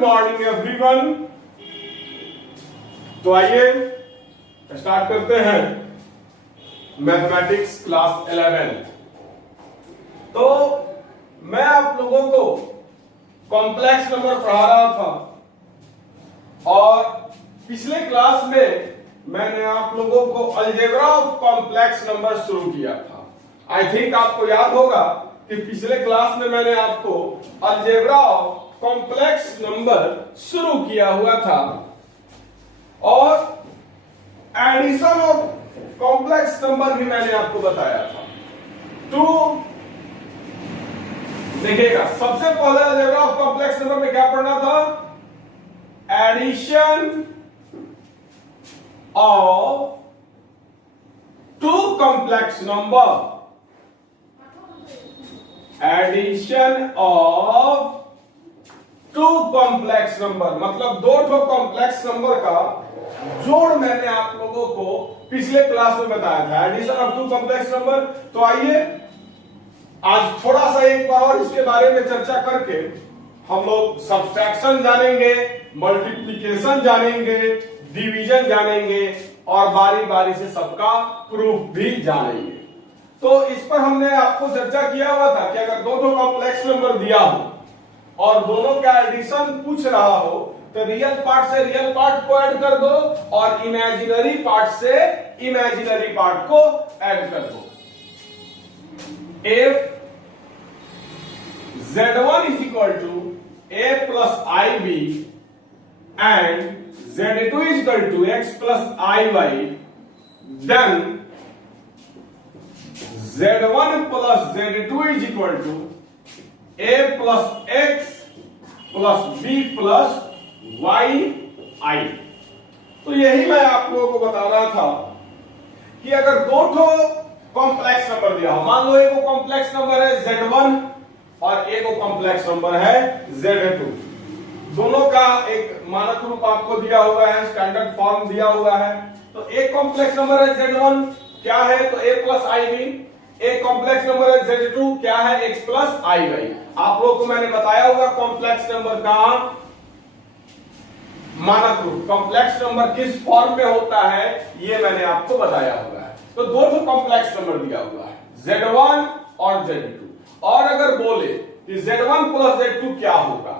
Morning everyone. तो आइए start करते हैं मैथमेटिक्स क्लास 11। तो मैं आप लोगों को कॉम्प्लेक्स नंबर पढ़ा रहा था और पिछले क्लास में मैंने आप लोगों को अलजेब्रा ऑफ कॉम्प्लेक्स नंबर शुरू किया था। आई थिंक आपको याद होगा कि पिछले क्लास में मैंने आपको अलजेब्रा ऑफ कॉम्प्लेक्स नंबर शुरू किया हुआ था और एडिशन ऑफ कॉम्प्लेक्स नंबर भी मैंने आपको बताया था। तो देखिएगा, सबसे पहले अलजेब्रा ऑफ कॉम्प्लेक्स नंबर में क्या पढ़ना था? Addition of two complex number, addition of two complex number मतलब दो ठो कॉम्प्लेक्स नंबर का जोड़ मैंने आप लोगों को पिछले क्लास में बताया था, addition of two complex number. तो आइए आज थोड़ा सा एक बार और इसके बारे में चर्चा करके हम लोग सब्ट्रैक्शन जानेंगे, मल्टीप्लिकेशन जानेंगे, डिवीजन जानेंगे और बारी बारी से सबका प्रूफ भी जानेंगे। तो इस पर हमने आपको चर्चा किया हुआ था कि अगर दो ठो कॉम्प्लेक्स नंबर दिया हो और दोनों का एडिशन पूछ रहा हो तो रियल पार्ट से रियल पार्ट को ऐड कर दो और इमेजिनरी पार्ट से इमेजिनरी पार्ट को ऐड कर दो। If Z1 is equal to A plus IB and Z2 is equal to X plus IY, then Z1 plus Z2 is equal to A plus X plus B plus YI। तो यही मैं आप लोगों को बता रहा था कि अगर दो ठो कॉम्प्लेक्स नंबर दिया हो, मान लो एक कॉम्प्लेक्स नंबर है Z1 और एक कॉम्प्लेक्स नंबर है Z2, दोनों का एक मानक रूप आपको दिया हुआ है, स्टैंडर्ड फॉर्म दिया हुआ है। तो एक कॉम्प्लेक्स नंबर है Z1 क्या है? तो A प्लस IB। एक कॉम्प्लेक्स नंबर है Z2 क्या है? X plus IY। आप लोगों को मैंने बताया हुआ कॉम्प्लेक्स नंबर का मानक रूप, कॉम्प्लेक्स नंबर किस फॉर्म में होता है ये मैंने आपको बताया हुआ है। तो दो ठो कॉम्प्लेक्स नंबर दिया हुआ है, Z1 और Z2। और अगर बोले कि Z1 प्लस Z2 क्या होगा,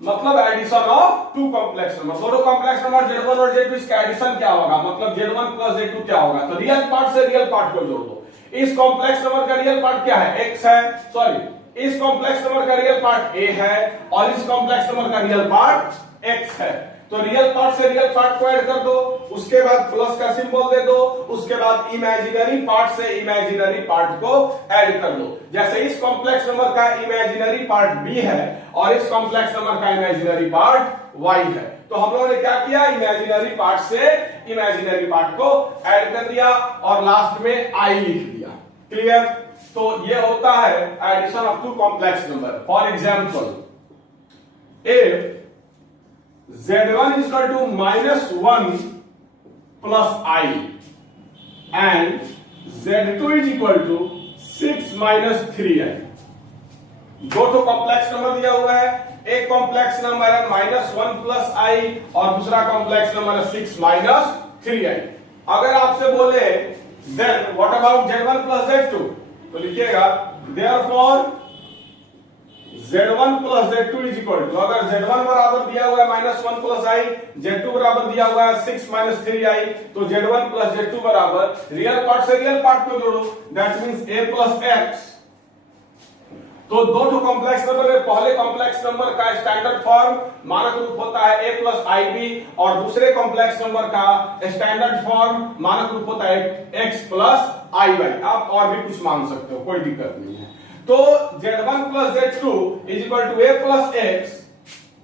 मतलब addition of two complex number, दोनों कॉम्प्लेक्स नंबर Z1 और Z2 इसका एडिशन क्या होगा, मतलब Z1 प्लस Z2 क्या होगा? तो रियल पार्ट से रियल पार्ट को जोड़ दो। इस कॉम्प्लेक्स नंबर का रियल पार्ट क्या है? X है, सॉरी इस कॉम्प्लेक्स नंबर का रियल पार्ट A है और इस कॉम्प्लेक्स नंबर का रियल पार्ट X है। तो रियल पार्ट से रियल पार्ट को ऐड कर दो, उसके बाद प्लस का सिंबल दे दो, उसके बाद इमेजिनरी पार्ट से इमेजिनरी पार्ट को ऐड कर दो। जैसे इस कॉम्प्लेक्स नंबर का इमेजिनरी पार्ट B है और इस कॉम्प्लेक्स नंबर का इमेजिनरी पार्ट Y है। तो हम लोगों ने क्या किया? इमेजिनरी पार्ट से इमेजिनरी पार्ट को ऐड कर दिया और लास्ट में I लिख दिया। क्लियर? तो ये होता है addition of two complex number. For example, if Z1 is equal to -1 plus I and Z2 is equal to 6 minus 3I। दो तो कॉम्प्लेक्स नंबर दिया हुआ है, एक कॉम्प्लेक्स नंबर है -1 प्लस I और दूसरा कॉम्प्लेक्स नंबर है 6 minus 3I। अगर आपसे बोले then what about Z1 plus Z2, तो लिखिएगा therefore Z1 plus Z2 is equal to, अगर Z1 बराबर दिया हुआ है -1 प्लस I, Z2 बराबर दिया हुआ है 6 minus 3I, तो Z1 प्लस Z2 बराबर रियल पार्ट से रियल पार्ट को जोड़ो, that means A plus X। तो दो ठो कॉम्प्लेक्स नंबर में पहले कॉम्प्लेक्स नंबर का स्टैंडर्ड फॉर्म मानक रूप होता है A प्लस IB और दूसरे कॉम्प्लेक्स नंबर का स्टैंडर्ड फॉर्म मानक रूप होता है X प्लस IY। आप और भी कुछ मान सकते हो, कोई दिक्कत नहीं है। तो Z1 plus Z2 is equal to A plus X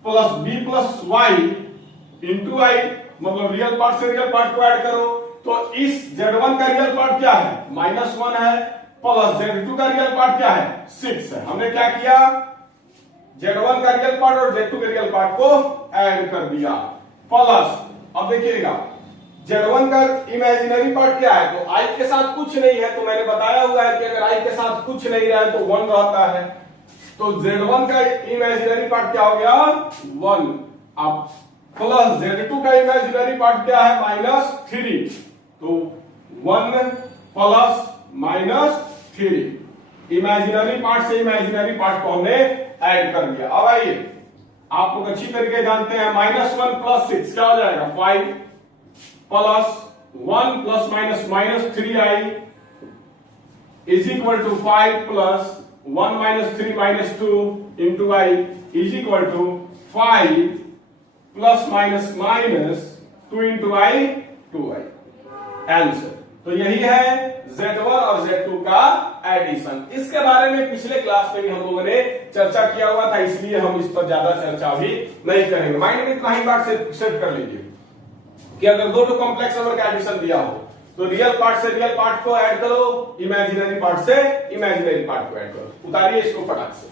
plus B plus Y into I, मतलब रियल पार्ट से रियल पार्ट को ऐड करो। तो इस Z1 का रियल पार्ट क्या है? -1 है, प्लस Z2 का रियल पार्ट क्या है? 6 है। हमने क्या किया? Z1 का रियल पार्ट और Z2 के रियल पार्ट को ऐड कर दिया प्लस, अब देखिएगा Z1 का इमेजिनरी पार्ट क्या है? तो I के साथ कुछ नहीं है, तो मैंने बताया हुआ है कि अगर I के साथ कुछ नहीं रहा है तो 1 रहता है। तो Z1 का इमेजिनरी पार्ट क्या हो गया 1, अब प्लस Z2 का इमेजिनरी पार्ट क्या है -3, तो 1 प्लस -3, इमेजिनरी पार्ट से इमेजिनरी पार्ट को हमने ऐड कर दिया। अब आइए, आप लोग अच्छी तरीके जानते हैं -1 प्लस 6 क्या हो जाएगा 5, plus 1 plus minus -3i is equal to 5 plus 1 - 3 - 2 into i is equal to 5 plus minus 2 into i 2i। Answer तो यही है Z1 और Z2 का एडिशन। इसके बारे में पिछले क्लास में भी हम लोगों ने चर्चा किया हुआ था, इसलिए हम इस पर ज्यादा चर्चा भी नहीं करेंगे। माइंड में इतना ही बात से सेट कर लीजिए कि अगर दो कॉम्प्लेक्स नंबर का एडिशन दिया हो तो रियल पार्ट से रियल पार्ट को ऐड करो, इमेजिनरी पार्ट से इमेजिनरी पार्ट को ऐड करो। उतारिए इसको फटाक से।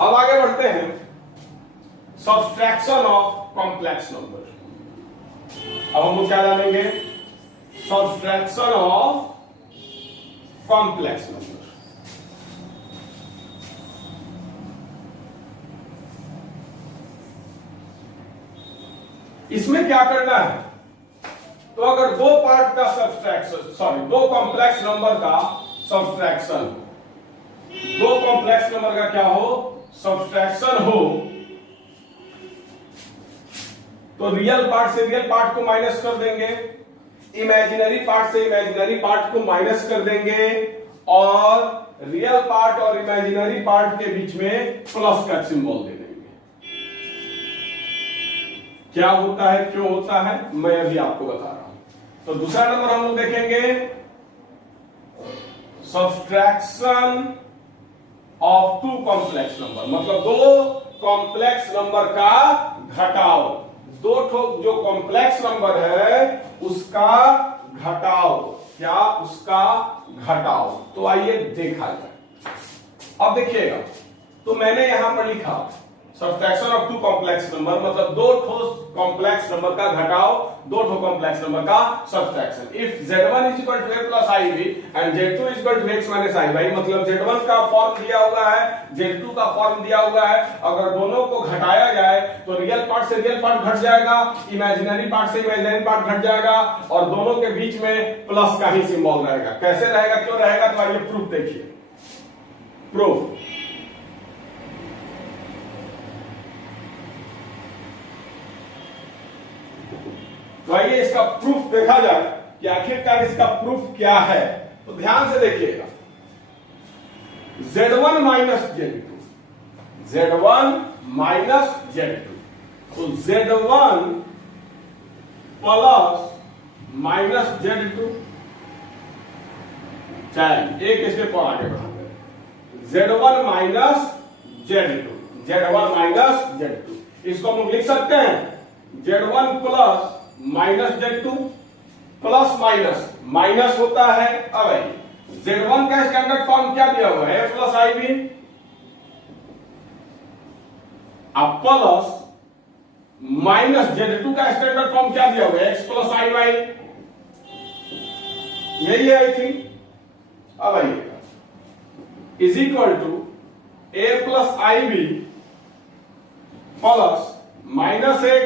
अब आगे बढ़ते हैं, सब्सट्रैक्शन ऑफ कॉम्प्लेक्स नंबर। अब हम लोग क्या जानेंगे, सब्सट्रैक्शन ऑफ कॉम्प्लेक्स नंबर। इसमें क्या करना है, तो अगर दो पार्ट का सब्सट्रैक्शन, दो कॉम्प्लेक्स नंबर का सब्सट्रैक्शन, दो कॉम्प्लेक्स नंबर का क्या हो सब्सट्रैक्शन हो, तो रियल पार्ट से रियल पार्ट को माइनस कर देंगे, इमेजिनरी पार्ट से इमेजिनरी पार्ट को माइनस कर देंगे, और रियल पार्ट और इमेजिनरी पार्ट के बीच में प्लस का सिंबल दे देंगे। क्या होता है, क्यों होता है, मैं अभी आपको बता रहा हूं। तो दूसरा नंबर हम लोग देखेंगे, subtraction of two complex number, मतलब दो कॉम्प्लेक्स नंबर का घटाव, दो जो कॉम्प्लेक्स नंबर है उसका घटाव, क्या उसका घटाव। तो आइए देखा जाए। अब देखिएगा, तो मैंने यहां पर लिखा subtraction of two complex number, मतलब दो कॉम्प्लेक्स नंबर का घटाव, दो कॉम्प्लेक्स नंबर का subtraction. If Z1 is equal to a plus iv and Z2 is equal to x minus i, मतलब Z1 का फॉर्म दिया हुआ है, Z2 का फॉर्म दिया हुआ है। अगर दोनों को घटाया जाए तो रियल पार्ट से रियल पार्ट घट जाएगा, इमेजिनरी पार्ट से इमेजिनरी पार्ट घट जाएगा, और दोनों के बीच में प्लस का ही सिंबल रहेगा। कैसे रहेगा, क्यों रहेगा, तो आइए प्रूफ देखिए। प्रूफ, तो आइए इसका प्रूफ देखा जाए कि आखिरकार इसका प्रूफ क्या है। तो ध्यान से देखिएगा, Z1 minus Z2, Z1 minus Z2, तो Z1 प्लस माइनस Z2, चलिए एक स्टेप और आगे बढ़ाते हैं, Z1 minus Z2, Z1 minus Z2, इसको हम लोग लिख सकते हैं Z1 plus minus Z2, plus minus minus होता है। अब Z1 का स्टैंडर्ड फॉर्म क्या दिया हुआ है, a प्लस iv, अब प्लस माइनस Z2 का स्टैंडर्ड फॉर्म क्या दिया हुआ है, x प्लस iy, यही है आई थिंक। अब आइएगा, is equal to a plus iv plus minus x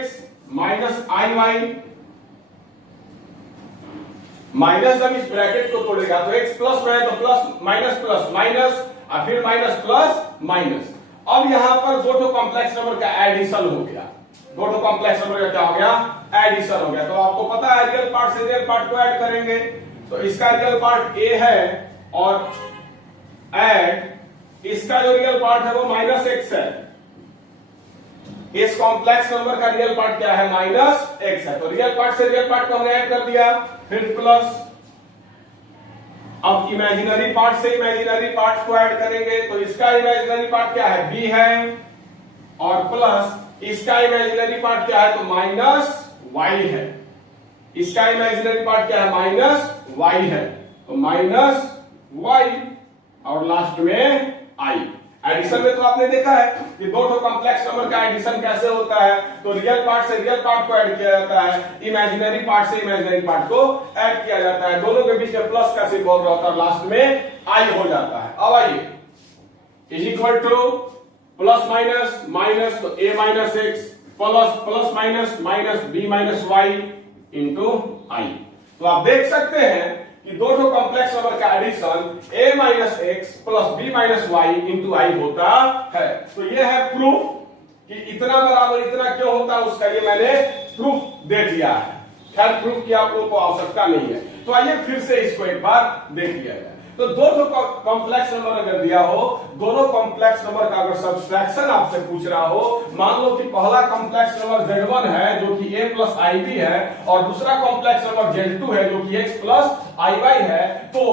minus iy, minus जब इस ब्रैकेट को तोड़ेगा तो x प्लस में है तो प्लस माइनस और फिर माइनस प्लस माइनस। अब यहां पर दो कॉम्प्लेक्स नंबर का एडिशन हो गया, दो कॉम्प्लेक्स नंबर का क्या हो गया, एडिशन हो गया। तो आपको पता है रियल पार्ट से रियल पार्ट को ऐड करेंगे, तो इसका रियल पार्ट a है और ऐड इसका जो रियल पार्ट है वो माइनस x है। इस कॉम्प्लेक्स नंबर का रियल पार्ट क्या है, माइनस x है। तो रियल पार्ट से रियल पार्ट को हमने ऐड कर दिया, फिर प्लस, अब इमेजिनरी पार्ट से इमेजिनरी पार्ट को ऐड करेंगे, तो इसका इमेजिनरी पार्ट क्या है, b है, और प्लस इसका इमेजिनरी पार्ट क्या है, तो माइनस y है। इसका इमेजिनरी पार्ट क्या है, माइनस y है, तो माइनस y, और लास्ट में i। एडिशन में तो आपने देखा है कि दो ठो कॉम्प्लेक्स नंबर का एडिशन कैसे होता है, तो रियल पार्ट से रियल पार्ट को ऐड किया जाता है, इमेजिनरी पार्ट से इमेजिनरी पार्ट को ऐड किया जाता है, दोनों के बीच में प्लस का सिंबल रहता है, लास्ट में आई हो जाता है। अब आइए is equal to plus minus minus, तो a minus X plus plus minus minus b minus Y into I. तो आप देख सकते हैं कि दो ठो कॉम्प्लेक्स नंबर का addition a minus X plus b minus Y into I होता है। तो ये है प्रूफ कि इतना बराबर इतना क्यों होता है, उसका ये मैंने प्रूफ दे दिया है। खैर प्रूफ की आप लोगों को आवश्यकता नहीं है। तो आइए फिर से इसको एक बार देख लिया जाए। तो दो कॉम्प्लेक्स नंबर अगर दिया हो, दोनों कॉम्प्लेक्स नंबर का अगर सब्सट्रैक्शन आपसे पूछ रहा हो, मान लो कि पहला कॉम्प्लेक्स नंबर Z1 है जो कि a प्लस IB है, और दूसरा कॉम्प्लेक्स नंबर Z2 है जो कि x प्लस IY है, तो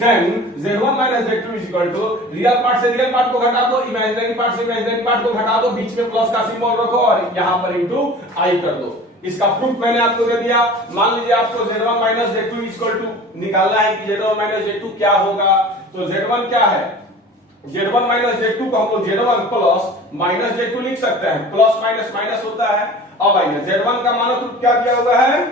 then Z1 minus Z2 is equal to real part से रियल पार्ट को घटा दो, इमेजिनरी पार्ट से इमेजिनरी पार्ट को घटा दो, बीच में प्लस का सिंबल रखो और यहां पर इंटू आई कर दो। इसका प्रूफ मैंने आपको दे दिया। मान लीजिए आपको Z1 minus Z2 equal to निकालना है कि Z1 माइनस Z2 क्या होगा, तो Z1 क्या है, Z1 माइनस Z2 को हम लोग Z1 प्लस माइनस Z2 लिख सकते हैं, प्लस माइनस माइनस होता है। अब आइए Z1 का मानक रूप क्या दिया हुआ है,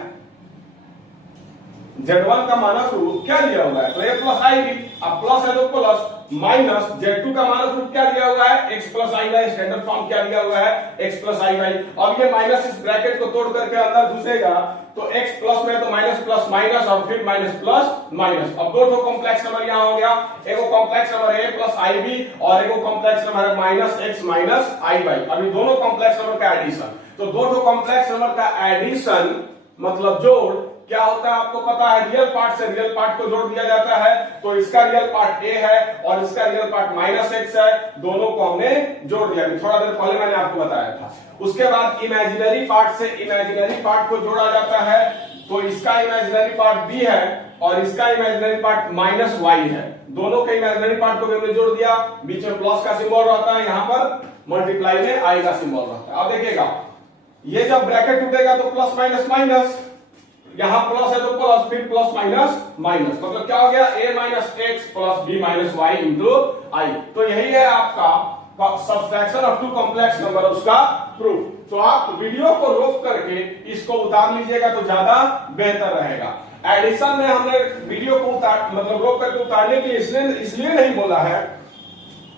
Z1 का मानक रूप क्या दिया हुआ है, तो a प्लस आई बी, अब प्लस है तो प्लस, माइनस Z2 का मानक रूप क्या दिया हुआ है, x प्लस आई वाई, स्टैंडर्ड फॉर्म क्या दिया हुआ है, x प्लस आई वाई। अब ये माइनस इस ब्रैकेट को तोड़ करके अंदर घुसेगा, तो x प्लस में तो माइनस प्लस माइनस और फिर माइनस प्लस माइनस। अब दो ठो कॉम्प्लेक्स नंबर यहां हो गया, एगो complex number a plus i b और एगो कॉम्प्लेक्स नंबर है minus x minus i y. अभी दोनों कॉम्प्लेक्स नंबर का एडिशन, तो दो ठो कॉम्प्लेक्स नंबर का एडिशन मतलब जोड़ क्या होता है आपको पता है, रियल पार्ट से रियल पार्ट को जोड़ दिया जाता है। तो इसका रियल पार्ट a है और इसका रियल पार्ट माइनस एक्स है, दोनों को हमने जोड़ दिया, थोड़ा देर पहले मैंने आपको बताया था। उसके बाद इमेजिनरी पार्ट से इमेजिनरी पार्ट को जोड़ा जाता है, तो इसका इमेजिनरी पार्ट b है और इसका इमेजिनरी पार्ट माइनस वाई है, दोनों के इमेजिनरी पार्ट को भी हमने जोड़ दिया, बीच में प्लस का सिंबल रहता है, यहां पर मल्टीप्लाई में आई का सिंबल रहता है। अब देखिएगा ये जब ब्रैकेट टूटेगा तो प्लस माइनस माइनस, यहां प्लस है तो प्लस, फिर प्लस माइनस माइनस, मतलब क्या हो गया a minus X plus b minus Y into I. तो यही है आपका subtraction of two complex number, उसका प्रूफ। तो आप वीडियो को रोक करके इसको उतार लीजिएगा तो ज्यादा बेहतर रहेगा। एडिशन में हमने वीडियो को मतलब रोक करके उतारने के इसलिए नहीं बोला है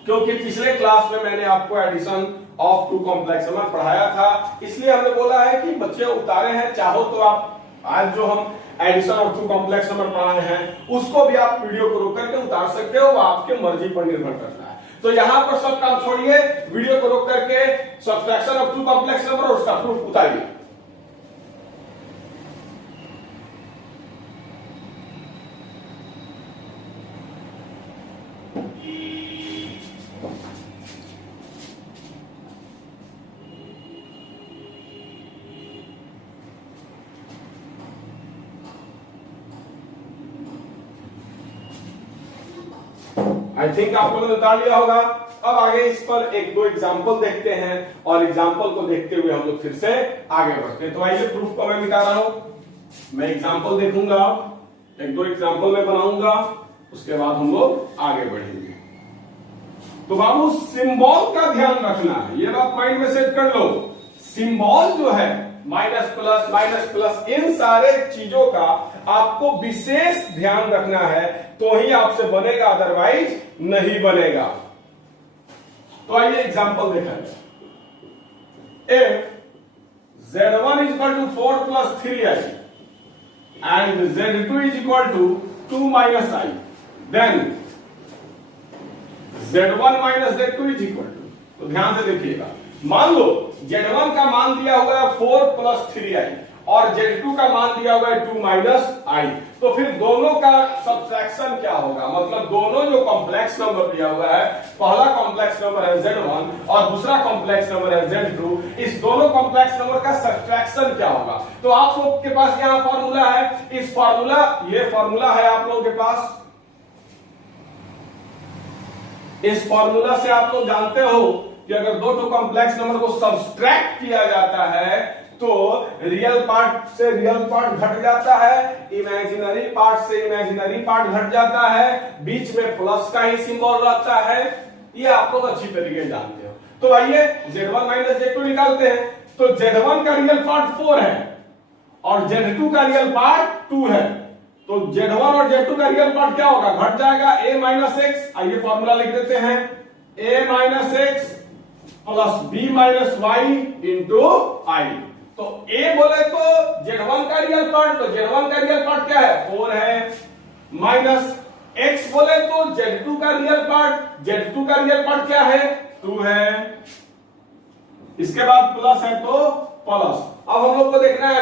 क्योंकि पिछले क्लास में मैंने आपको addition of two complex number पढ़ाया था, इसलिए हमने बोला है कि बच्चे उतारे हैं, चाहो तो आप आज जो हम addition of two complex number पढ़ाए हैं उसको भी आप वीडियो को रोक करके उतार सकते हो, वो आपके मर्जी पर निर्भर करता है। तो यहां पर सब काम छोड़िए, वीडियो को रोक करके subtraction of two complex number और उसका प्रूफ उतारिए। आई थिंक आप लोगों ने उतार लिया होगा। अब आगे इस पर एक दो एग्जाम्पल देखते हैं और एग्जाम्पल को देखते हुए हम लोग फिर से आगे बढ़ते हैं। तो आइए प्रूफ को मैं मिटा रहा हूं, मैं एग्जाम्पल देखूंगा, एक दो एग्जाम्पल मैं बनाऊंगा, उसके बाद हम लोग आगे बढ़ेंगे। तो बाबू सिंबल का ध्यान रखना है, ये बात माइंड में सेट कर लो। सिंबल जो है माइनस प्लस इन सारे चीजों का आपको विशेष ध्यान रखना है, तो ही आपसे बनेगा, अदरवाइज नहीं बनेगा। तो आइए एग्जांपल देखा जाए। If Z1 is equal to 4 plus 3i and Z2 is equal to 2 minus i, then Z1 minus Z2 is equal to, तो ध्यान से देखिएगा, मान लो Z1 का मान दिया हुआ है 4 प्लस 3i और Z2 का मान दिया हुआ है 2 माइनस आई, तो फिर दोनों का सब्ट्रैक्शन क्या होगा, मतलब दोनों जो कॉम्प्लेक्स नंबर दिया हुआ है, पहला कॉम्प्लेक्स नंबर है Z1 और दूसरा कॉम्प्लेक्स नंबर है Z2, इस दोनों कॉम्प्लेक्स नंबर का सब्ट्रैक्शन क्या होगा। तो आप लोग के पास यहाँ फॉर्मूला है, इस फॉर्मूला, ये फॉर्मूला है आप लोगों के पास, इस फॉर्मूला से आप लोग जानते हो कि अगर दो तो कॉम्प्लेक्स नंबर को सब्सट्रैक्ट किया जाता है तो रियल पार्ट से रियल पार्ट घट जाता है, इमेजिनरी पार्ट से इमेजिनरी पार्ट घट जाता है, बीच में प्लस का ही सिंबल रहता है, ये आप लोग अच्छी तरीके से जानते हो। तो आइए Z1 माइनस Z2 निकालते हैं। तो Z1 का रियल पार्ट 4 है और Z2 का रियल पार्ट 2 है। तो Z1 और Z2 का रियल पार्ट क्या होगा, घट जाएगा a माइनस एक्स। आइए फॉर्मूला लिख देते हैं, a minus X plus b minus Y into I. तो a बोले तो Z1 का रियल पार्ट, तो Z1 का रियल पार्ट क्या है, 4 है, माइनस x बोले तो Z2 का रियल पार्ट, Z2 का रियल पार्ट क्या है, 2 है। इसके बाद प्लस है तो प्लस। अब हम लोग को देखना है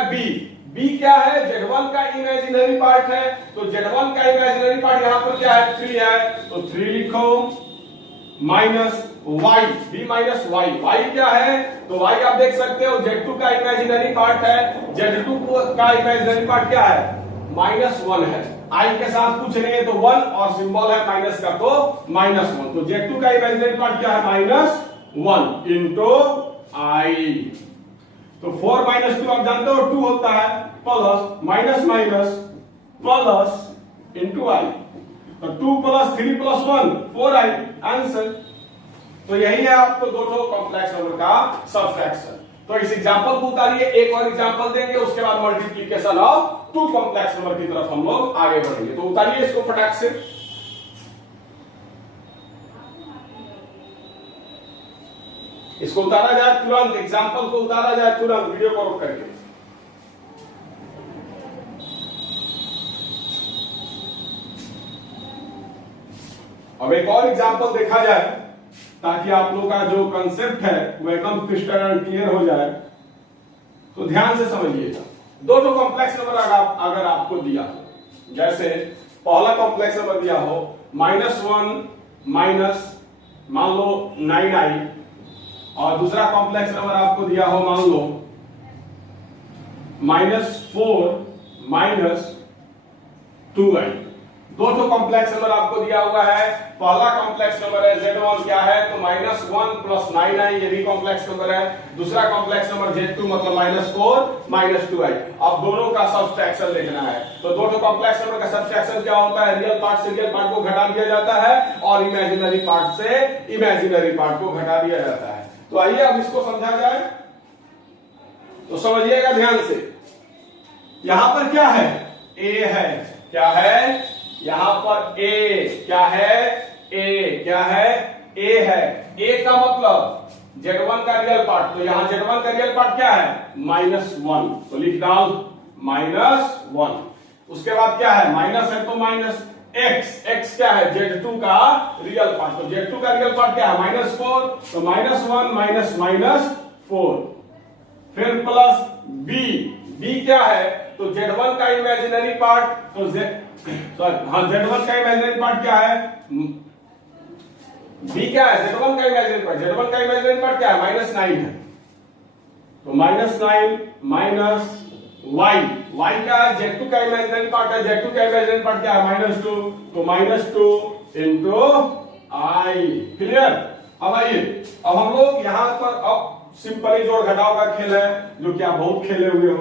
b क्या है, Z1 का इमेजिनरी पार्ट है। तो Z1 का इमेजिनरी पार्ट यहां पर क्या है, 3 है, तो 3 लिखो, minus y, b minus y क्या है, तो y आप देख सकते हो Z2 का इमेजिनरी पार्ट है, Z2 का इमेजिनरी पार्ट क्या है, -1 है। i के साथ कुछ नहीं है तो 1 और सिंबल है माइनस का तो -1। तो Z2 का इमेजिनरी पार्ट क्या है, -1 इंटू i। तो 4 माइनस 2 आप जानते हो 2 होता है, plus minus minus plus into i। तो 2 प्लस 3 प्लस 1 4i आंसर। तो यही है आपको दोनों कॉम्प्लेक्स नंबर का सबट्रैक्शन। तो इस एग्जांपल को उतारिए, एक और एग्जांपल देंगे, उसके बाद मल्टीप्लिकेशन ऑफ 2 कॉम्प्लेक्स नंबर की तरफ हम लोग आगे बढ़ेंगे। तो उतारिए इसको फटाक से। इसको उतारा जाए तुरंत, एग्जांपल को उतारा जाए तुरंत, वीडियो को रोक करके। अब एक और एग्जांपल देखा जाए ताकि आप लोग का जो कंसेप्ट है वो एकदम क्रिस्टल एंड क्लियर हो जाए। तो ध्यान से समझिएगा, दोनों कॉम्प्लेक्स नंबर अगर आपको दिया हो, जैसे पहला कॉम्प्लेक्स नंबर दिया हो -1 माइनस मान लो 9i, और दूसरा कॉम्प्लेक्स नंबर आपको दिया हो मान लो -4 माइनस 2i। दोनों कॉम्प्लेक्स नंबर आपको दिया हुआ है। पहला कॉम्प्लेक्स नंबर है Z1 क्या है, तो -1 प्लस 9i, ये भी कॉम्प्लेक्स नंबर है। दूसरा कॉम्प्लेक्स नंबर Z2 मतलब -4 माइनस 2i। अब दोनों का सबट्रैक्शन देखना है। तो दोनों कॉम्प्लेक्स नंबर का सबट्रैक्शन क्या होता है, रियल पार्ट से रियल पार्ट को घटा दिया जाता है और इमेजिनरी पार्ट से इमेजिनरी पार्ट को घटा दिया जाता है। तो आइए अब इसको समझा जाए, तो समझिएगा ध्यान से। यहां पर क्या है, a है, क्या है यहां पर a, क्या है a, क्या है a है। a का मतलब Z1 का रियल पार्ट, तो यहां Z1 का रियल पार्ट क्या है, -1, तो लिख डाल -1। उसके बाद क्या है, माइनस है तो माइनस x क्या है, Z2 का रियल पार्ट, तो Z2 का रियल पार्ट क्या है, -4, तो -1 माइनस माइनस 4। फिर प्लस b क्या है, तो Z1 का इमेजिनरी पार्ट, तो Z1 का इमेजिनरी पार्ट क्या है, b क्या है, Z1 का इमेजिनरी पार्ट, Z1 का इमेजिनरी पार्ट क्या है, -9 है, तो -9 माइनस y का Z2 का इमेजिनरी पार्ट है, Z2 का इमेजिनरी पार्ट क्या है, -2, तो -2 इंटू i। क्लियर। अब आइए, अब हम लोग यहां पर अब सिंपली जोड़ घटाव का खेल है जो कि आप बहुत खेले हुए हो।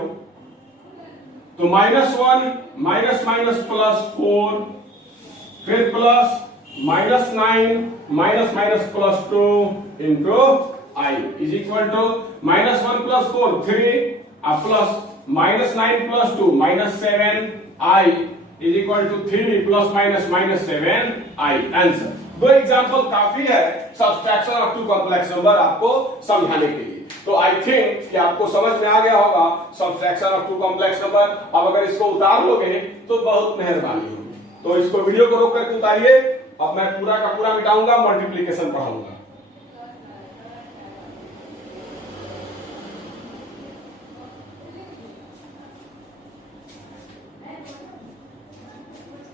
तो -1 माइनस माइनस प्लस 4, फिर plus -9 minus minus plus 2 into i is equal to -1 plus 4 3 plus -9 plus 2 -7i is equal to 3 plus minus 7i answer. दो एग्जांपल काफी है सब्सट्रैक्शन ऑफ 2 कॉम्प्लेक्स नंबर आपको समझाने के लिए। तो आई थिंक कि आपको समझ में आ गया होगा सब्सट्रैक्शन ऑफ 2 कॉम्प्लेक्स नंबर। अब अगर इसको उतार लोगे तो बहुत मेहरबानी होगी। तो इसको वीडियो को रोक करके उतारिए। अब मैं पूरा का पूरा मिटाऊंगा, मल्टीप्लीकेशन पढ़ाऊंगा।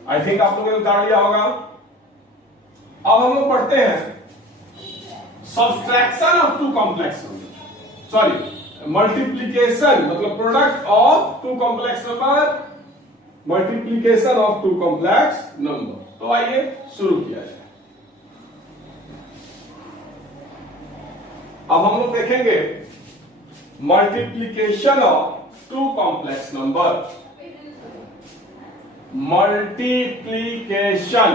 आई थिंक आप लोगों ने उतार लिया होगा। अब हम लोग पढ़ते हैं subtraction of 2 complex number, sorry multiplication मतलब product of 2 complex number, multiplication of 2 complex number. तो आइए शुरू किया जाए। अब हम लोग देखेंगे multiplication of 2 complex number. Multiplication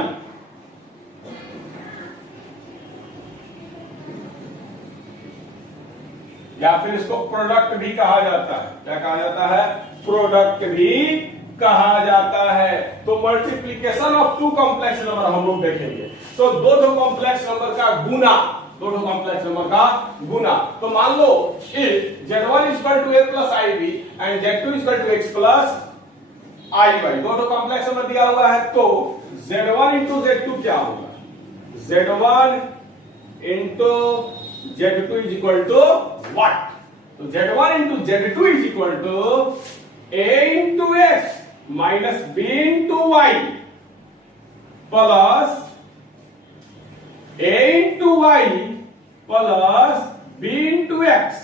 या फिर इसको प्रोडक्ट भी कहा जाता है। क्या कहा जाता है? प्रोडक्ट भी कहा जाता है। तो multiplication of two complex number हम लोग देखेंगे। तो दो कॉम्प्लेक्स नंबर का गुना, दो कॉम्प्लेक्स नंबर का गुना। तो मान लो if z1 equal to a plus ib and z2 equal to x plus iy, दो कॉम्प्लेक्स नंबर दिया हुआ है, तो z1 इंटू z2 क्या होगा? z1 into z2 is equal to what? तो z1 into z2 is equal to a into x minus b into y plus a into y plus b into x।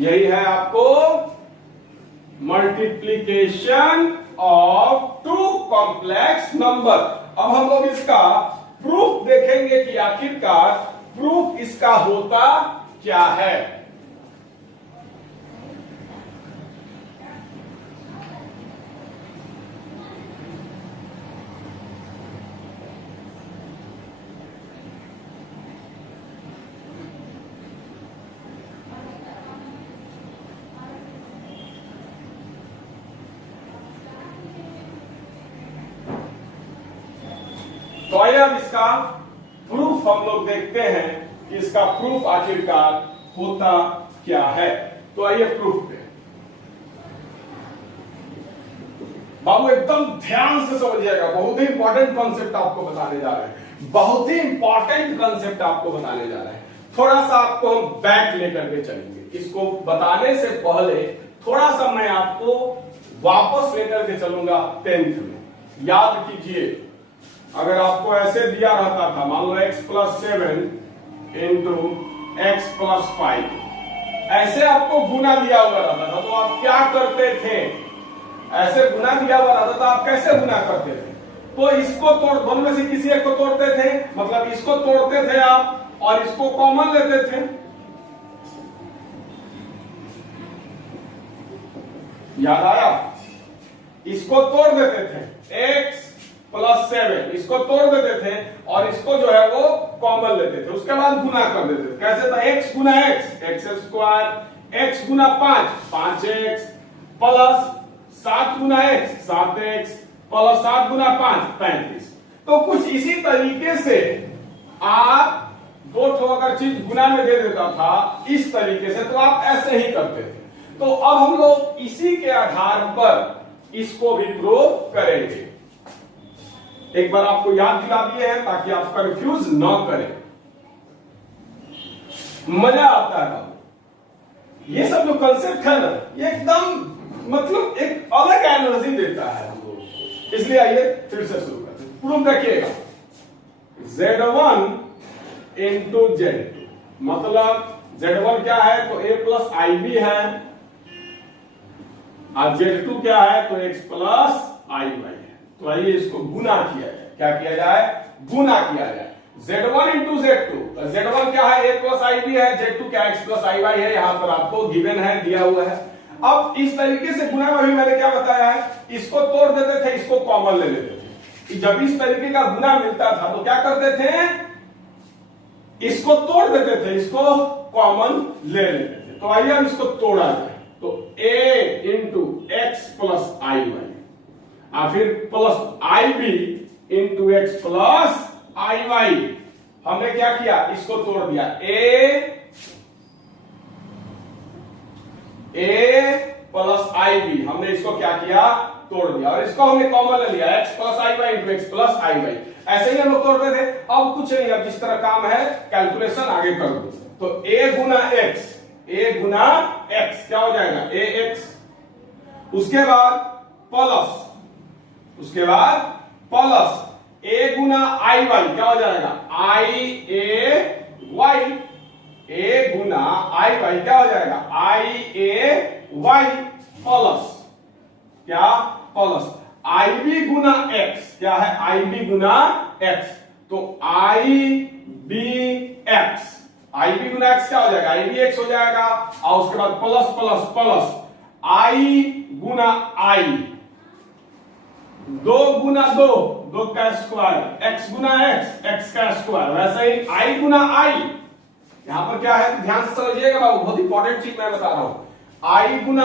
यही है आपको multiplication of two complex number. अब हम लोग इसका proof देखेंगे कि आखिरकार प्रूफ इसका होता क्या है। तो आइए अब इसका प्रूफ हम लोग देखते हैं कि इसका प्रूफ आखिरकार होता क्या है। तो आइए प्रूफ पे। बाबू एकदम ध्यान से समझिएगा, बहुत ही इंपॉर्टेंट कॉन्सेप्ट आपको बताने जा रहे हैं, बहुत ही इंपॉर्टेंट कॉन्सेप्ट आपको बताने जा रहे हैं। थोड़ा सा आपको हम बैक लेकर के चलेंगे। इसको बताने से पहले थोड़ा सा मैं आपको वापस लेकर के चलूंगा 10th में। याद कीजिए, अगर आपको ऐसे दिया रहता था, मान लो x plus 7 into x plus 5, ऐसे आपको गुना दिया हुआ रहता था, तो आप क्या करते थे? ऐसे गुना दिया हुआ रहता था, आप कैसे गुना करते थे? तो इसको तोड़, दोनों में से किसी एक को तोड़ते थे, मतलब इसको तोड़ते थे आप और इसको कॉमन लेते थे। याद आया? इसको तोड़ देते थे, x प्लस 7 इसको तोड़ देते थे और इसको जो है वो कॉमन लेते थे, उसके बाद गुना कर देते थे। कैसे था? x गुना x स्क्वायर, x गुना 5x प्लस 7 गुना x 7x प्लस 7 गुना 5 35। तो कुछ इसी तरीके से आप दो अगर चीज गुना में दे देता था इस तरीके से, तो आप ऐसे ही करते थे। तो अब हम लोग इसी के आधार पर इसको भी प्रूव करेंगे। एक बार आपको याद दिला दिए हैं ताकि आप कंफ्यूज ना करें। मजा आता है। ये सब जो कंसेप्ट है ना, ये एकदम मतलब एक अलग एनर्जी देता है हम लोगों को। इसलिए आइए फिर से शुरू करते हैं। प्रूफ देखिएगा, z1 इंटू z2, मतलब z1 क्या है? तो a प्लस ib है, और z2 क्या है? तो x प्लस iy है। तो आइए इसको गुना किया जाए। क्या किया जाए? गुना किया जाए। z1 इंटू z2, z1 क्या है? a प्लस ib है, z2 क्या? x प्लस iy है। यहां पर आपको गिवन है, दिया हुआ है। अब इस तरीके से गुना में भी मैंने क्या बताया है? इसको तोड़ देते थे, इसको कॉमन ले लेते थे। जब इस तरीके का गुना मिलता था तो क्या करते थे? इसको तोड़ देते थे, इसको कॉमन ले लेते थे। तो आइए हम इसको तोड़ा जाए। तो a into x plus iy और फिर plus ib into x plus iy। हमने क्या किया? इसको तोड़ दिया, a प्लस ib, हमने इसको क्या किया? तोड़ दिया, और इसको हमने कॉमन ले लिया, x plus iy into x plus iy। ऐसे ही हम लोग तोड़ते थे। अब कुछ नहीं, अब जिस तरह काम है कैलकुलेशन आगे कर दो। तो a गुना x क्या हो जाएगा? ax, उसके बाद प्लस a गुना iy क्या हो जाएगा? iay, a गुना iy क्या हो जाएगा? iay प्लस क्या? प्लस ib गुना x क्या है? ib गुना x, तो ib गुना x क्या हो जाएगा? ib x हो जाएगा, और उसके बाद plus plus plus i Guna i, 2 गुना 2 का स्क्वायर, x गुना x का स्क्वायर। वैसे ही i गुना i यहां पर क्या है ध्यान से समझिएगा बाबू, बहुत इंपॉर्टेंट चीज मैं बता रहा हूं। आई गुना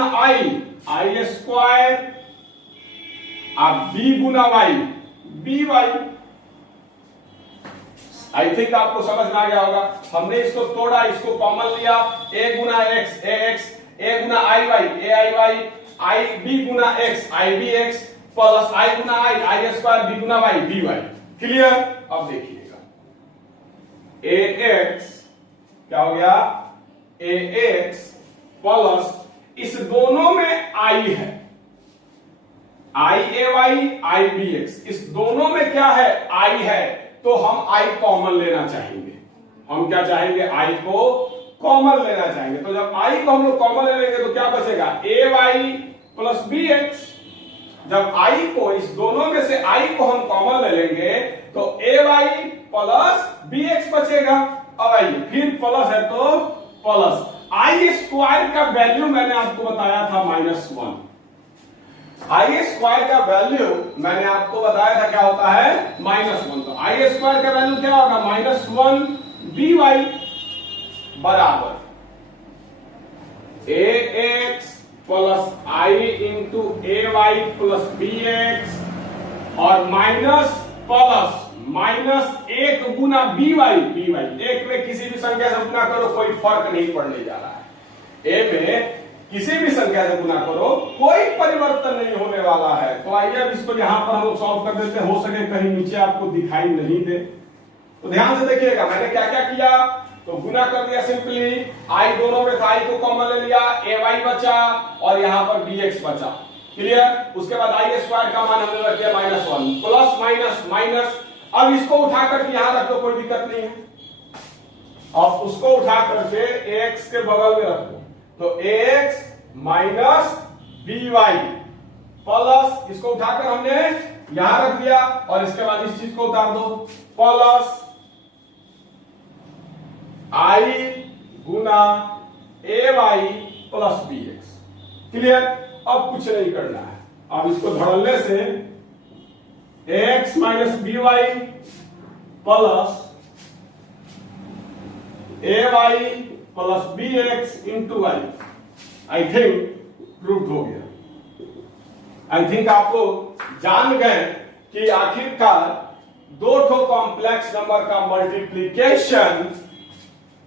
आई स्क्वायर, अब बी गुना y, b y. I think आपको समझ में आ गया होगा। हमने इसको तोड़ा, इसको कॉमन लिया, ए गुना x A x, A Guna I Y A I Y, I B Guna x I B x, plus I गुना आई स्क्वायर, बी गुना वाई बी वाई। क्लियर? अब देखिएगा ए एक्स क्या हो गया, ए एक्स प्लस इस दोनों में आई है, आई ए वाई आई बी एक्स, इस दोनों में क्या है आई है, तो हम आई कॉमन लेना चाहेंगे। हम क्या चाहेंगे, आई को कॉमन लेना चाहेंगे। तो जब आई को हम लोग कॉमन ले लेंगे तो क्या बचेगा, ए वाई प्लस बी एक्स। जब आई को, इस दोनों में से आई को हम कॉमन ले लेंगे तो ए वाई प्लस बी एक्स बचेगा। अब आइए फिर प्लस है तो प्लस आई स्क्वायर का वैल्यू मैंने आपको बताया था -1। आई स्क्वायर का वैल्यू मैंने आपको बताया था क्या होता है -1। तो आई स्क्वायर का वैल्यू क्या होगा, -1 बी वाई बराबर ए एक्स प्लस आई इंटू ए वाई प्लस बी एक्स, और माइनस प्लस -1 गुना बी वाई, बी वाई एक में किसी भी संख्या से गुना करो कोई फर्क नहीं पड़ने जा रहा है। ए में किसी भी संख्या से गुना करो कोई परिवर्तन नहीं होने वाला है। तो आइए अब इसको यहां पर हम लोग सॉल्व कर देते हैं, हो सके कहीं नीचे आपको दिखाई नहीं दे। तो ध्यान से देखिएगा मैंने क्या क्या किया। तो गुना कर दिया सिंपली, आई दोनों में था, आई को कॉमन ले लिया, ए वाई बचा और यहां पर बी एक्स बचा। क्लियर? उसके बाद आई स्क्वायर का मान हमने रख दिया -1, प्लस माइनस माइनस। अब इसको उठा करके यहां रख दो, कोई दिक्कत नहीं है। अब उसको उठा करके एक्स के बगल में रखो, तो x minus B Y plus, इसको उठाकर हमने यहां रख दिया और इसके बाद इस चीज को उतार दो, प्लस आई गुना A Y plus B X. Clear? अब कुछ नहीं करना है। अब इसको धड़ल्ले से X minus B Y plus A Y plus B X into Y, I think prove हो गया। आई थिंक आपको जान गए कि आखिरकार दो ठो कॉम्प्लेक्स नंबर का multiplication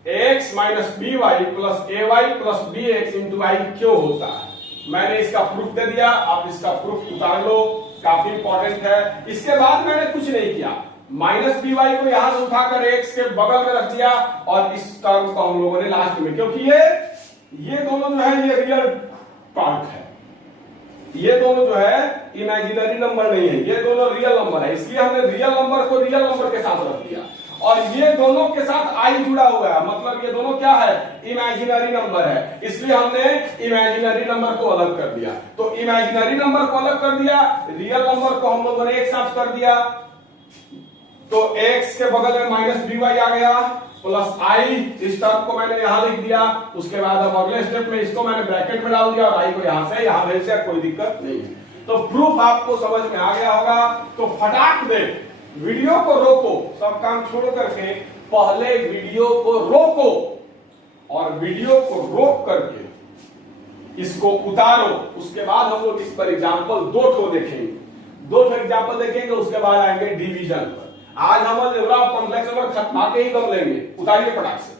X minus B Y plus A Y plus B X into I क्यों होता है। मैंने इसका प्रूफ दे दिया, आप इसका प्रूफ उतार लो, काफी इंपॉर्टेंट है। इसके बाद मैंने कुछ नहीं किया, माइनस बी वाई को यहां से उठाकर एक्स के बगल में रख दिया और इस टर्म को हम लोगों ने लास्ट में, क्योंकि ये दोनों जो है ये रियल पार्ट है, ये दोनों जो है इमेजिनरी नंबर नहीं है, ये दोनों रियल नंबर है। इसलिए हमने रियल नंबर को रियल नंबर के साथ रख दिया और ये दोनों के साथ आई जुड़ा हुआ है, मतलब ये दोनों क्या है, इमेजिनरी नंबर है। इसलिए हमने इमेजिनरी नंबर को अलग कर दिया। तो इमेजिनरी नंबर को अलग कर दिया, रियल नंबर को हम लोगों ने एक साथ कर दिया। तो x के बगल में माइनस बी वाई आ गया प्लस आई, इस टर्म को मैंने यहां लिख दिया। उसके बाद अब अगले स्टेप में इसको मैंने ब्रैकेट में डाल दिया और आई को यहां से यहां भेज दिया, कोई दिक्कत नहीं है। तो प्रूफ आपको समझ में आ गया होगा। तो फटाक दे वीडियो को रोको, सब काम छोड़ करके पहले वीडियो को रोको और वीडियो को रोक करके इसको उतारो। उसके बाद हम लोग इस पर एग्जाम्पल दो ठो देखेंगे, दो ठो एग्जाम्पल देखेंगे, उसके बाद आएंगे डिवीजन पर। आज हम कॉम्प्लेक्स नंबर खत्मा के ही दम लेंगे। उतारिए फटाक से।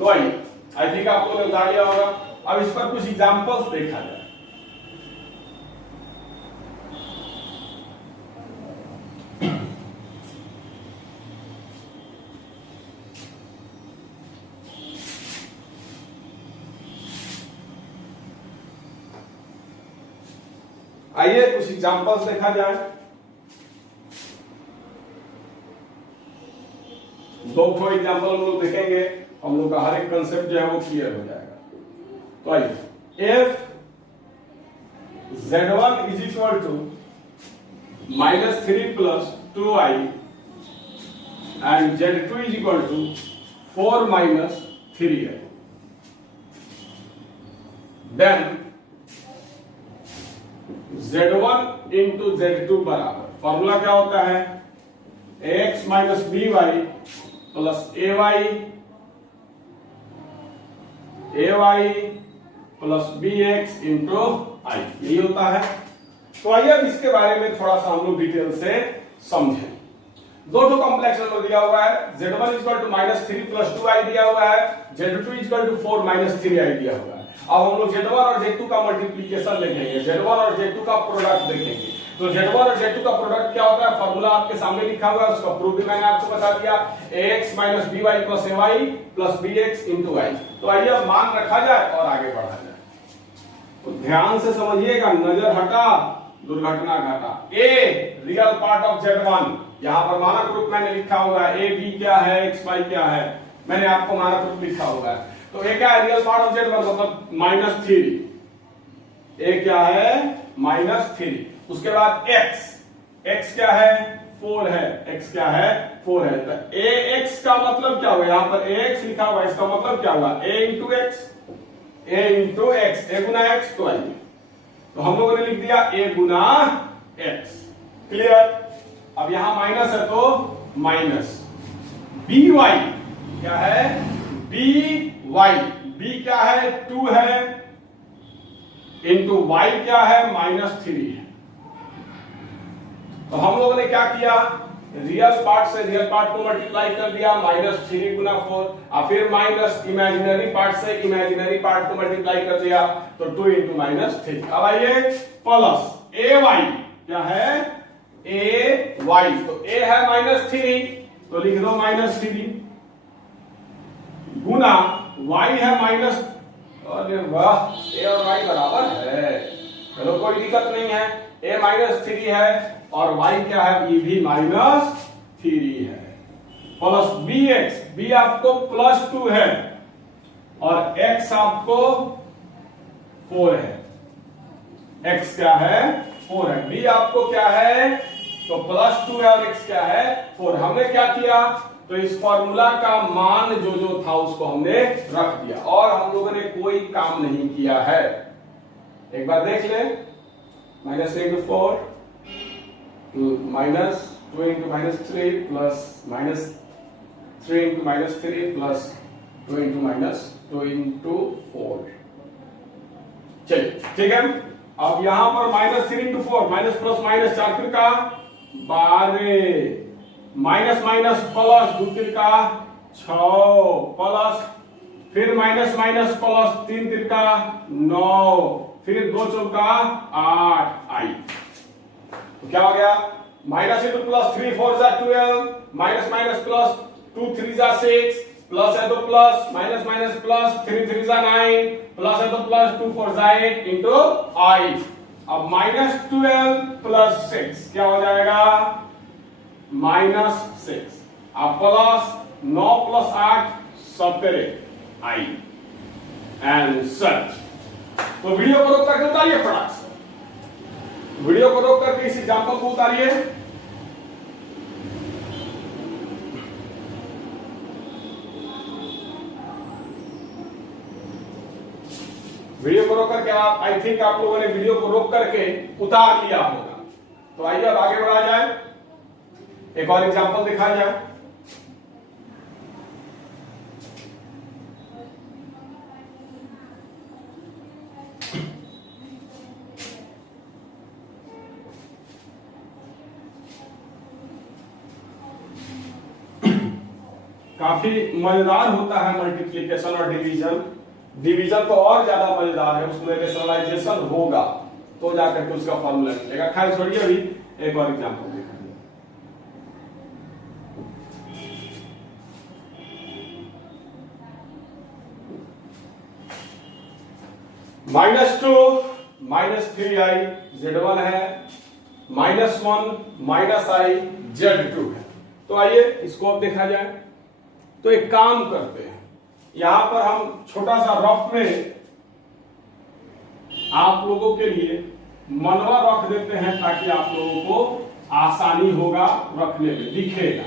तो आइए, आई थिंक आप लोगों ने उतार लिया होगा। अब इस पर कुछ एग्जांपल्स देखा जाए। आइए कुछ एग्जांपल्स देखा जाए। दो एग्जांपल हम लोग देखेंगे, हम लोग का हर एक कंसेप्ट जो है वो क्लियर हो जाएगा। तो आइए if Z1 is equal to -3 plus 2i and Z2 is equal to 4 minus 3i, then Z1 into Z2 बराबर फॉर्मूला क्या होता है, ax minus by plus ay plus bx into I, यही होता है। तो आइए अब इसके बारे में थोड़ा सा हम लोग डिटेल से समझें। दो कॉम्प्लेक्स नंबर दिया हुआ है, Z1 equal to -3 plus 2i दिया हुआ है, Z2 equal to 4 minus 3i दिया हुआ है। अब हम लोग Z1 और Z2 का मल्टीप्लीकेशन देखेंगे, Z1 और Z2 का प्रोडक्ट देखेंगे। तो Z1 और Z2 का प्रोडक्ट क्या होता है, फॉर्मूला आपके सामने लिखा हुआ है, उसका प्रूफ भी मैंने आपको बता दिया, ax minus by plus ay plus bx into I. तो आइए अब मान रखा जाए और आगे बढ़ा जाए। तो ध्यान से समझिएगा, नजर हटा दुर्घटना घटा। a real part of Z1, यहां पर मानक रूप मैंने लिखा हुआ है, a b क्या है, x y क्या है, मैंने आपको मानक रूप लिखा हुआ है। तो a क्या है, रियल पार्ट ऑफ Z1 मतलब -3, a क्या है -3। उसके बाद x क्या है 4 है, x क्या है 4 है। तो ax का मतलब क्या हुआ, यहां पर ax लिखा हुआ है, इसका मतलब क्या हुआ, a into x, a Guna x। तो आइए तो हम लोगों ने लिख दिया a गुना x, क्लियर। अब यहां माइनस है तो माइनस by क्या है, b क्या है 2 है, इंटू y क्या है -3 है। तो हम लोगों ने क्या किया, रियल पार्ट से रियल पार्ट को मल्टीप्लाई कर दिया, -3 गुना 4, और फिर माइनस इमेजिनरी पार्ट से इमेजिनरी पार्ट को मल्टीप्लाई कर दिया, तो 2 इंटू -3। अब आइए प्लस ay क्या है, ay, तो a है -3 तो लिख दो -3, गुना y है माइनस, अरे वाह a और y बराबर है, चलो कोई दिक्कत नहीं है, a -3 है और y क्या है, ये भी -3 है, प्लस bx, b आपको +2 है और x आपको 4 है, x क्या है 4 है, b आपको क्या है, तो +2 है और x क्या है 4। हमने क्या किया, तो इस फॉर्मूला का मान जो था उसको हमने रख दिया और हम लोगों ने कोई काम नहीं किया है। एक बार देख ले, -3 into 4 -2 into -3 plus -3 into -3 plus 2 into 4। चलिए ठीक है, अब यहां पर -3 into 4, माइनस प्लस माइनस 4 फिर का 12, माइनस माइनस प्लस 2 फिर का 6, प्लस फिर माइनस माइनस प्लस 3 फिर का 9, फिर 2 चौका 8 आई। तो क्या हो गया, माइनस इंटू प्लस 3 4 जा 12, माइनस माइनस प्लस 2 3 जा 6, प्लस है तो प्लस, माइनस माइनस प्लस 3 3 जा 9, प्लस है तो प्लस 2 4 जा 8 इंटू आई। अब -12 प्लस 6 क्या हो जाएगा, -6, अब plus 9 plus 8 17 I and such. तो वीडियो को रोक करके उतारिए फटाक से, वीडियो को रोक करके इस एग्जांपल को उतारिए। वीडियो को रोक करके आप, आई थिंक आप लोगों ने वीडियो को रोक करके उतार लिया होगा। तो आइए अब आगे बढ़ा जाए, एक और एग्जांपल दिखाया जाए। काफी मजेदार होता है मल्टीप्लिकेशन और डिवीजन। डिवीजन तो और ज्यादा मजेदार है, उसमें रेशनलाइजेशन होगा तो जाकर के उसका फॉर्मूला निकलेगा। खैर छोड़िए, अभी एक और एग्जांपल देखेंगे। -2 -3i Z1 है, -1 -i Z2 है। तो आइए इसको अब देखा जाए। तो एक काम करते हैं, यहां पर हम छोटा सा रफ में आप लोगों के लिए मनवा रख देते हैं ताकि आप लोगों को आसानी होगा रखने में, दिखेगा।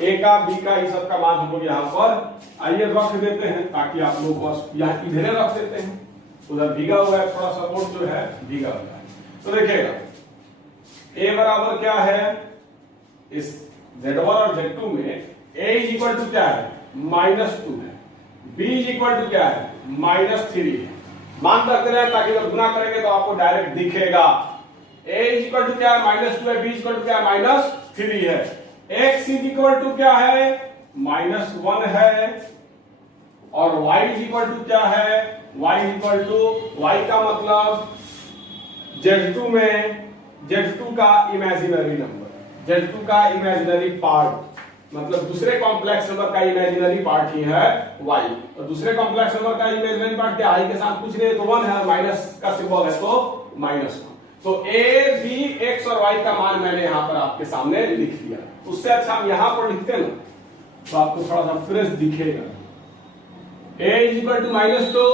ए का बी का इस सब का मान हम लोग यहाँ पर आइए रख देते हैं ताकि आप लोग बस यहाँ इधर रख देते हैं, उधर भीगा हुआ है, थोड़ा सपोर्ट जो है भीगा हुआ है। तो देखिएगा ए बराबर क्या है, इस Z1 और Z2 में a इज इक्वल टू क्या है, -2 है, b इज इक्वल टू क्या है, -3 है। मान रखते रहे ताकि जब गुना करेंगे तो आपको डायरेक्ट दिखेगा। a इज इक्वल टू क्या है, -2 है, b इज इक्वल टू क्या है, -3 है, x इज इक्वल टू क्या है, -1 है, और y इज इक्वल टू क्या है, y is equal to, y का मतलब Z2 में Z2 का इमेजिनरी नंबर, Z2 का इमेजिनरी पार्ट, मतलब दूसरे कॉम्प्लेक्स नंबर का इमेजिनरी पार्ट ही है y, और दूसरे कॉम्प्लेक्स नंबर का इमेजिनरी पार्ट क्या i के साथ कुछ नहीं तो 1 है, माइनस का सिंबल है तो -1। तो a b x और y का मान मैंने यहां पर आपके सामने लिख दिया। उससे अच्छा हम यहां पर लिखते ना तो आपको थोड़ा सा फ्रेश दिखेगा। a is equal to -2,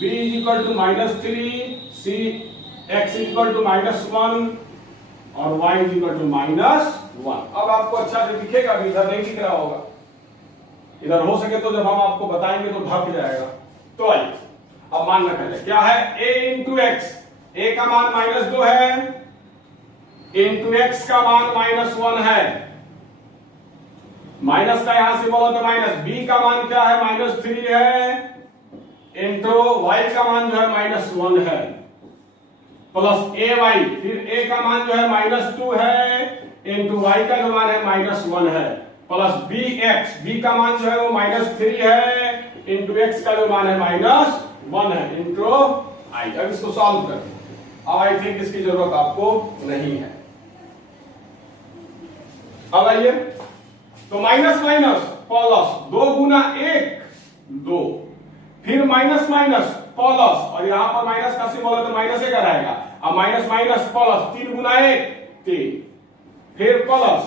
b is equal to -3, c x is equal to -1 और y इज इक्वल टू -1। अब आपको अच्छा से दिखेगा, अभी इधर नहीं दिख रहा होगा, इधर हो सके तो जब हम आपको बताएंगे तो ढक जाएगा। तो आइए अब मान रखा जाए क्या है, a इंटू एक्स, a का मान -2 है, इंटू एक्स का मान -1 है, माइनस का यहां से बोलो तो माइनस, b का मान क्या है, -3 है, इंटू y का मान जो है -1 है, प्लस ay, फिर a का मान जो है -2 है, इंटू y का जो मान है -1 है, प्लस bx, b का मान जो है वो -3 है, इंटू x का जो मान है -1 है, इंटू i। अब इसको सॉल्व करें। अब आई थिंक इसकी जरूरत आपको नहीं है। अब आइए तो माइनस माइनस प्लस, 2 गुना 1 2, फिर माइनस माइनस प्लस, और यहां पर माइनस का सिंबल है तो माइनस का रहेगा, अब माइनस माइनस प्लस, 3 गुना 1 3, फिर प्लस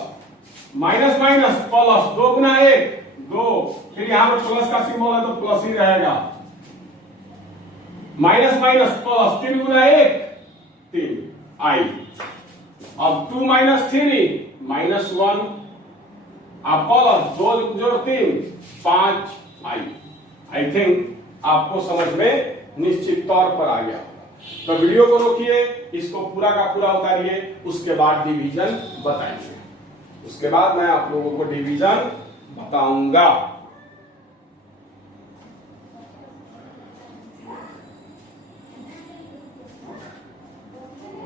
माइनस माइनस प्लस, 2 गुना 1 2, फिर यहां पर प्लस का सिंबल है तो प्लस ही रहेगा, माइनस माइनस प्लस, 3 गुना 1 3 आई, अब 2 माइनस 3 -1, अब प्लस 2 जोड़ 3 5 आई थिंक आपको समझ में निश्चित तौर पर आ गया होगा। तो वीडियो को रोकिए, इसको पूरा का पूरा उतारिए, उसके बाद डिवीजन बताएंगे, उसके बाद मैं आप लोगों को डिवीजन बताऊंगा।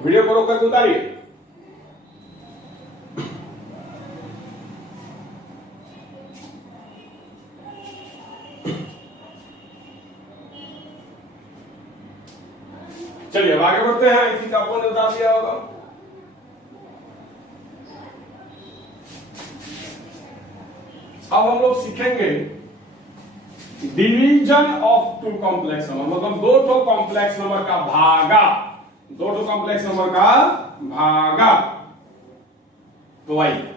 वीडियो को रोककर उतारिए। चलिए अब आगे बढ़ते हैं। इसी का आपको ने उतार दिया होगा। अब हम लोग सीखेंगे division of two complex number, मतलब 2 ठो कॉम्प्लेक्स नंबर का भागा, 2 ठो कॉम्प्लेक्स नंबर का भागा। तो आइए